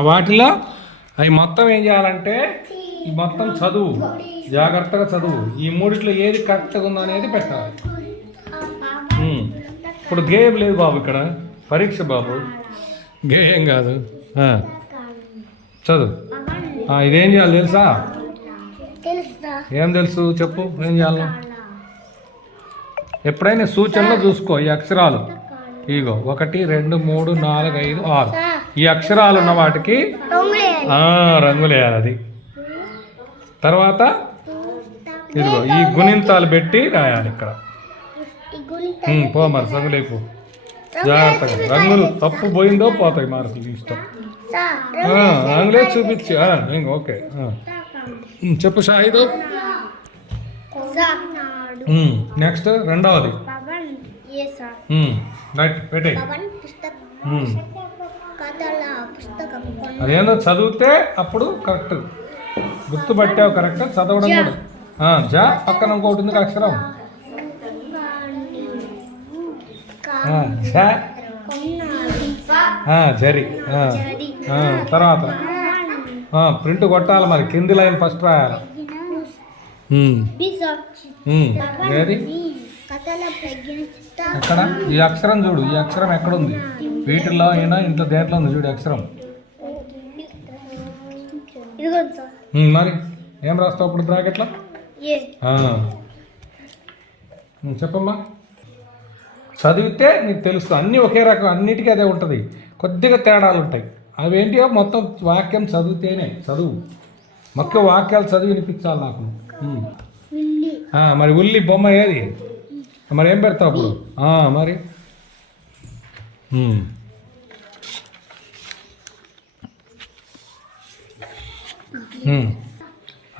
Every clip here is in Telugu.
వాటిలో అవి మొత్తం ఏం చేయాలంటే ఈ మొత్తం చదువు జాగ్రత్తగా చదువు. ఈ మూడిట్లో ఏది కరెక్ట్గా ఉందో అనేది పెట్టాలి. ఇప్పుడు గేమ్ లేదు బాబు ఇక్కడ. పరీక్ష బాబు. గేయం కాదు. చదువు. ఇదేం చేయాలి తెలుసా? ఏం తెలుసు? చెప్పు. ఏం చేయాలి? ఎప్పుడైనా సూచనలో చూసుకో ఈ అక్షరాలు. ఇగో ఒకటి రెండు మూడు నాలుగు ఐదు ఆరు. ఈ అక్షరాలు ఉన్న వాటికి రంగులేయాలి. అది. తర్వాత ఇదిగో ఈ గుణింతాలు పెట్టి రాయాలి ఇక్కడ. పో మరి చదువులేపు జాగ్రత్తగా. రంగులు తప్పు పోయిందో పోతాయి మార్కులు ఇష్టం. రంగులే చూపించి ఓకే చెప్పు షాహిదు నెక్స్ట్ రెండవది. రైట్ పెట్టే అదేందో చదివితే అప్పుడు కరెక్ట్ గుర్తుపట్టావు కరెక్ట్ చదవడం కూడా. జా. పక్కన ఇంకోటి ఉంది అక్షరం జరి. తర్వాత. ప్రింట్ కొట్టాలి మరి. కింది లైన్ ఫస్ట్ రాయాలి. ఏది కథల ప్రజ్ఞ ఎక్కడ ఈ అక్షరం చూడు ఈ అక్షరం ఎక్కడ ఉంది వీటిల్లో అయినా ఇంత దేంట్లో ఉంది చూడు అక్షరం. ఉమ్, మరి ఏం రాస్తావు ఇప్పుడు బ్రాకెట్లో? చెప్పమ్మా. చదివితే నీకు తెలుస్తుంది అన్నీ ఒకే రకం అన్నిటికీ అదే ఉంటుంది. కొద్దిగా తేడాలు ఉంటాయి. అవేంటియో మొత్తం వాక్యం చదివితేనే చదువు. మొక్క వాక్యాలు చదివి వినిపించాలి నాకు. మరి ఉల్లి బొమ్మ ఏది? మరి ఏం పెడతావు అప్పుడు? ఆ, మరి.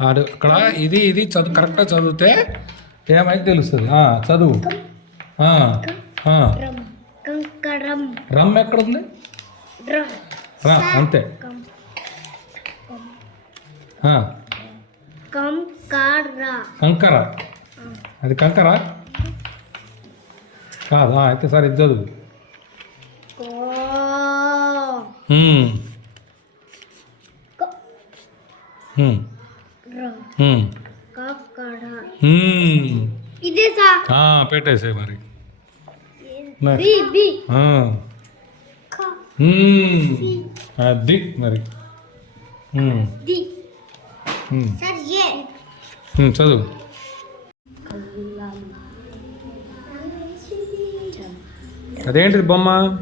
ఆడు అక్కడ ఇది ఇది చదువు కరెక్ట్గా చదివితే ఏమైతే తెలుస్తుంది. చదువు. రమ్ ఎక్కడ ఉంది అంతే. కంకర. అది కంకర? కాదు? అయితే సరే ఇది చదువు. కో ఉమ్. క. ఉమ్. రమ్ ఉమ్. కక్కడ ఉమ్. ఇదే సా. ఆ, పెట్టేసాయి మరి. అది మరి. చదువు. అదేంటిది బొమ్మ?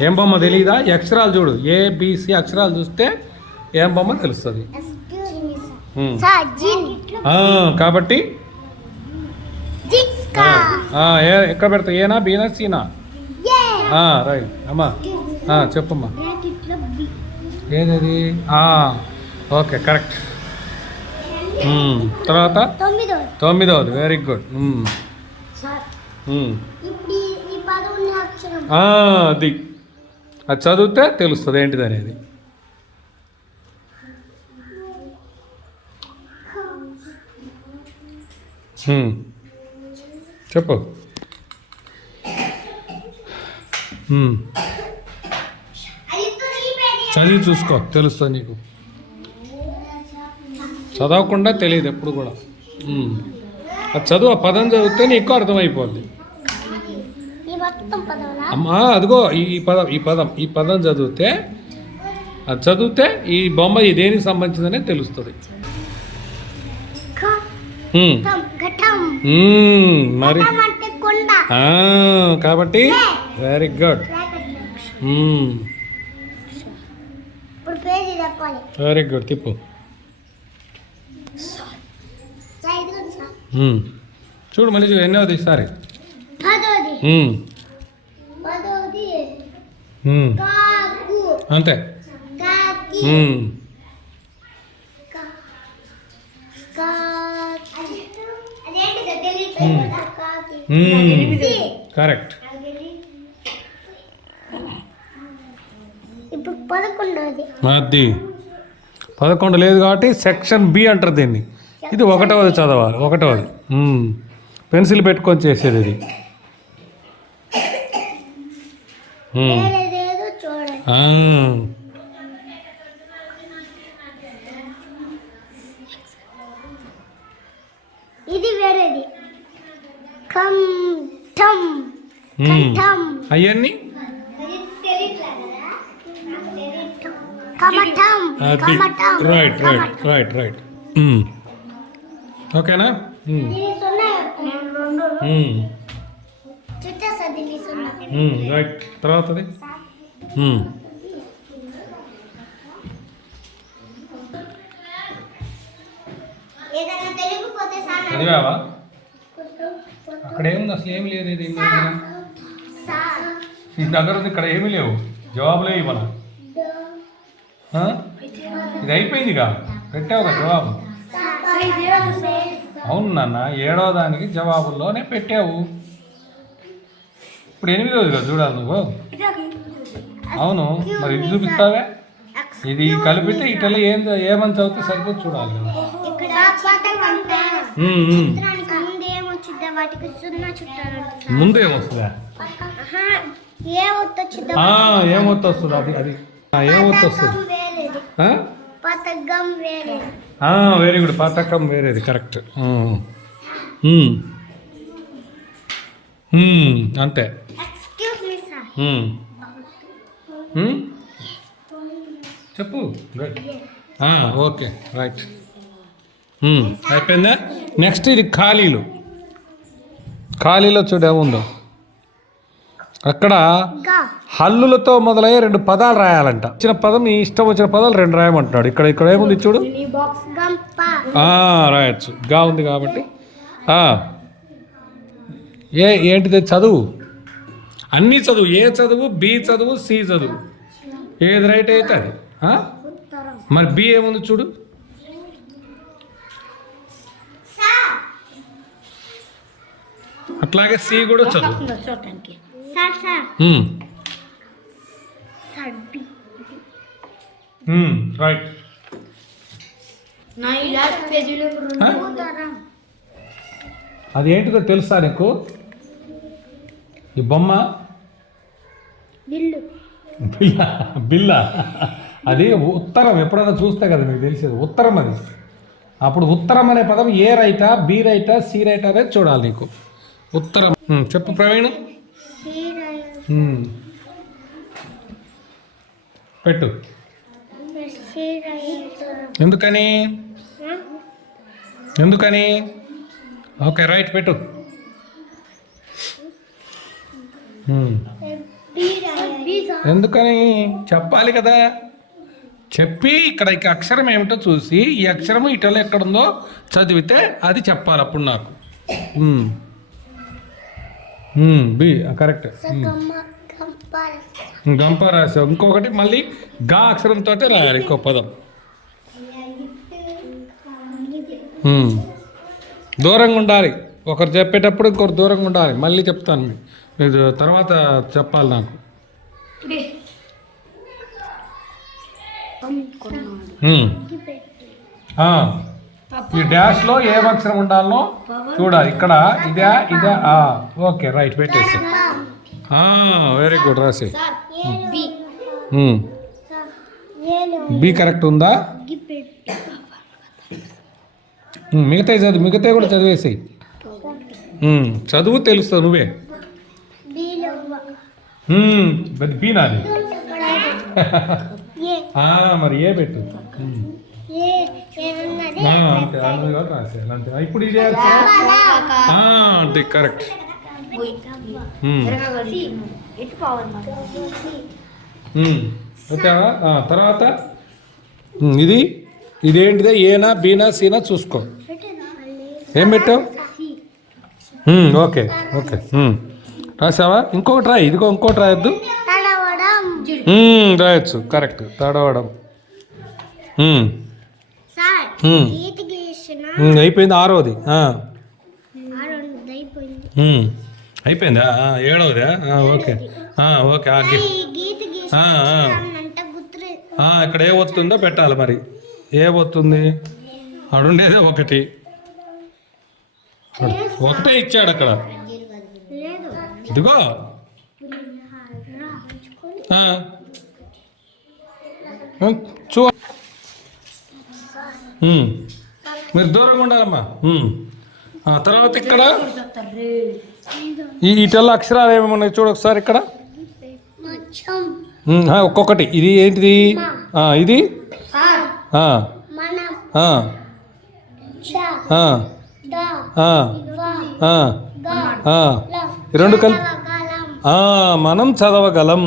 ఏం బొమ్మ తెలియదా అక్షరాలు చూడు. ఏ బిసి అక్షరాలు చూస్తే ఏం బొమ్మ తెలుస్తుంది? ఆ, కాబట్టి? ఎక్కడ పెడతా ఏనా బీనా సీనా రైట్. అమ్మా. చెప్పమ్మా. ఏదది? ఆ, ఓకే కరెక్ట్. తర్వాత? తొమ్మిదో తొమ్మిదవది వెరీ గుడ్ అది. అది చదివితే తెలుస్తుంది ఏంటిది అనేది. చెప్పు. చదివి చూసుకో. తెలుస్తుంది నీకు. చదవకుండా తెలియదు ఎప్పుడు కూడా. అది చదువు ఆ పదం చదివితే నీకు అర్థమైపోద్ది. అమ్మా అదిగో ఈ పదం ఈ పదం ఈ పదం చదివితే అది చదివితే ఈ బొమ్మ ఈ దేనికి సంబంధించిందనే తెలుస్తుంది. మరి? కాబట్టి వెరీ గుడ్ వెరీ గుడ్ తిప్పు సార్ ఇదిగోండి సార్ ఉమ్. చూడు మళ్ళీ చూడు ఎన్నోది ఈసారి. పదోది. ఉమ్, పదోది. ఉమ్. కాకు. అంతే. కరెక్ట్. ఇప్పుడు అది. పదకొండు లేదు కాబట్టి సెక్షన్ బి అంటారు దీన్ని. ఇది ఒకటవది చదవాలి ఒకటవది. పెన్సిల్ పెట్టుకొని చేసేది ఇది. ఇది వేరేది. అవన్నీ? Right right right right. ఓకేనా? రైట్ తర్వాతది? చదివావా? అక్కడ ఏముంది అసలు ఏమి లేదు ఇది దగ్గర. నీ దగ్గర ఉంది ఇక్కడ ఏమీ లేవు. జవాబులే ఇవ్వాలి ఇది అయిపోయిందిగా. పెట్టావుగా జవాబు. అవును నాన్న ఏడో దానికి జవాబుల్లోనే పెట్టావు. ఇప్పుడు ఎనిమిదోది కదా చూడాలి నువ్వు. అవును మరి ఇది చూపిస్తావే? ఇది కలిపితే ఇటలో ఏం ఏమని చదివితే సరిపోతే చూడాలి ముందు ఏమొస్తుందా? ఆహా, ఏ ఒత్తు వచ్చిందో ఆ, ఏమొత్తు వస్తుంది అది అది. ఆ, వెరీ. గుడ్ పథకం వేరేది కరెక్ట్. అంతే? చెప్పు. Good okay. రైట్ అయిపోయిందా? నెక్స్ట్ ఇది ఖాళీలు. ఖాళీలో చూడు ఏముందో. అక్కడ గా హల్లులతో మొదలయ్యే రెండు పదాలు రాయాలంట ఇచ్చిన పదం నీ ఇష్టం వచ్చిన పదాలు రెండు రాయమంటున్నాడు ఇక్కడ ఇక్కడ ఏముంది చూడు గంప ఆ, రాయొచ్చు గా ఉంది కాబట్టి ఆ. ఏ ఏంటిది చదువు అన్నీ చదువు ఏ చదువు బి చదువు సి చదువు ఏది రైట్ అయితే అది మరి బి ఏముంది చూడు అట్లాగే సి కూడా చదువు చూడటానికి సార్ సార్ రైట్ నా లాస్ట్ పేజీలో ఆ? ఉత్తరం అది ఏంటిదో తెలుసా నీకు? ఈ బొమ్మ? బిల్లు. బిల్ల? బిల్ల? అది ఉత్తరం ఎప్పుడైనా చూస్తే కదా మీకు తెలిసేది. ఉత్తరం అది. అప్పుడు ఉత్తరం అనే పదం ఏ రైటా బి రైటా సి రైటా అనేది చూడాలి నీకు. ఉత్తరం. ఉమ్, చెప్పు ప్రవీణ్. పెట్టు. ఎందుకని? ఎందుకని? ఓకే రైట్ పెట్టు. ఎందుకని? చెప్పాలి కదా. చెప్పి ఇక్కడ ఇక అక్షరం ఏమిటో చూసి ఈ అక్షరం ఇటలో ఎక్కడుందో చదివితే అది చెప్పాలి అప్పుడు నాకు. బి కరెక్ట్ గంప రాసావు ఇంకొకటి మళ్ళీ గా అక్షరంతో రాయాలి ఇంకో పదం. దూరంగా ఉండాలి ఒకరు చెప్పేటప్పుడు ఇంకొకరు దూరంగా ఉండాలి మళ్ళీ చెప్తాను మీకు. ఇది తర్వాత చెప్పాలి నాకు. ఆ. ఈ డాష్లో ఏ అక్షరం ఉండాలనో చూడాలి. ఇక్కడ ఇదా ఇదా ఆ, ఓకే రైట్ పెట్టేసి. వెరీ గుడ్ రాసి. బి. కరెక్ట్ ఉందా? మిగతాయి చదువు మిగతాయి కూడా చదివేసి చదువు తెలుస్తుంది నువ్వే. బి నాది. మరి ఏ పెట్టు. ఇప్పుడు ఇదే అంటే కరెక్ట్. ఓకేవా ఆ, తర్వాత? ఇది ఇదేంటిదే? ఏనా బీనా సీనా చూసుకో. ఏం పెట్టావు? Okay okay. రాసావా ఇంకొకటి రాయి ఇదిగో ఇంకోటి రాయొద్దు. రాయొచ్చు కరెక్ట్ తడవడం. అయిపోయింది ఆరోది. అయిపోయిందా? ఏడవదా? ఓకే. ఓకే ఆ, ఇక్కడ ఏ వస్తుందో పెట్టాలి మరి. ఏ వస్తుంది అడుండేదే ఒకటి. ఒకటే ఇచ్చాడు అక్కడ. ఇదిగో. చూ మీరు దూరంగా ఉండాలమ్మా. తర్వాత ఇక్కడ ఈ ఇటల్లా అక్షరాలు ఏమేమి ఉన్నాయి చూడు ఒకసారి ఇక్కడ. ఒక్కొక్కటి. ఇది ఏంటిది? ఇది? రెండు కలిపి మనం చదవగలం.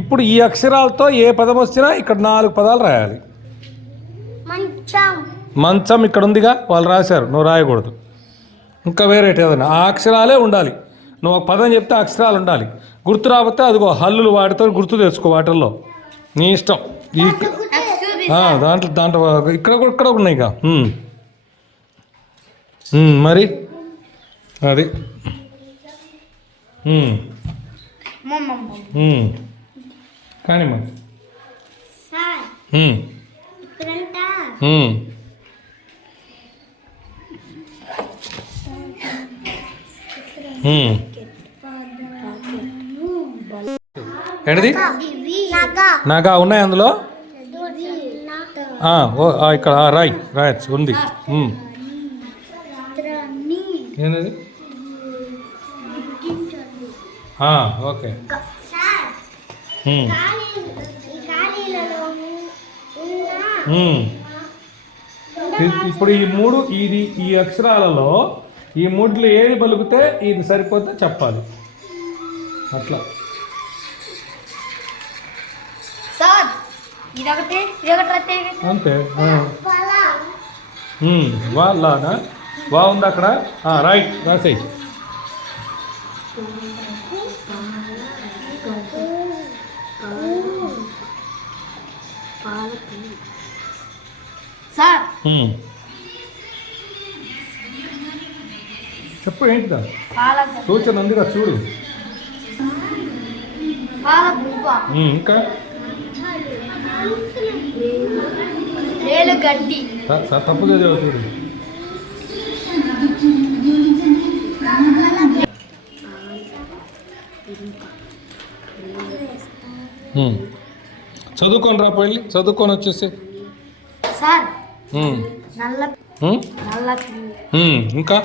ఇప్పుడు ఈ అక్షరాలతో ఏ పదం వచ్చినా ఇక్కడ నాలుగు పదాలు రాయాలి. మంచం. మంచం ఇక్కడ ఉందిగా వాళ్ళు రాశారు. నువ్వు రాయకూడదు. ఇంకా వేరే ఏదైనా. ఆ అక్షరాలే ఉండాలి. నువ్వు ఒక పదం చెప్తే అక్షరాలు ఉండాలి. గుర్తు రాకపోతే అదిగో హల్లులు వాటితో గుర్తు తెచ్చుకో వాటిల్లో నీ ఇష్టం. ఈ ఆ, దాంట్లో దాంట్లో ఇక్కడ కూడా ఇక్కడ ఉన్నాయి ఇక మరి? అది. కానీ మరి ఏంటిది? నగ ఉన్నాయి అందులో? ఇక్కడ రాయ్ రాయచ్చు ఉంది. ఏంటది? ఓకే. ఇప్పుడు ఈ మూడు ఇది ఈ అక్షరాలలో ఈ మూడిలో ఏది పలుకుతే ఇది సరిపోతే చెప్పాలి. అట్లా. అంతే. వాళ్ళనా? బాగుంది అక్కడ? ఆ, రైట్ రాసేయి. సార్. చెప్పు ఏంటిదా? పాల సూచన ఉందిగా చూడు. ఇంకా? త- తప్పు చదివా చూడు. చదువుకొని రా పోయి చదువుకొని వచ్చేసి సార్. ఇంకా?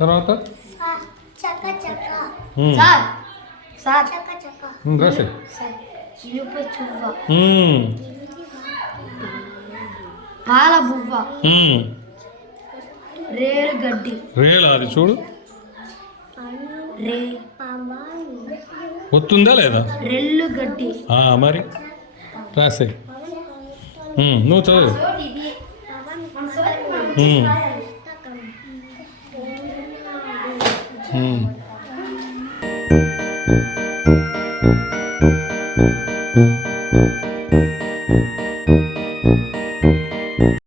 తర్వాత? రాసే. పాల బువ్వ. రేలు గడ్డి రేలా అది చూడు. ఒత్తుందా లేదా? రెల్లు గడ్డి ఆ, మరి. రాసే 응, 너 잘해. 아, 응. 응.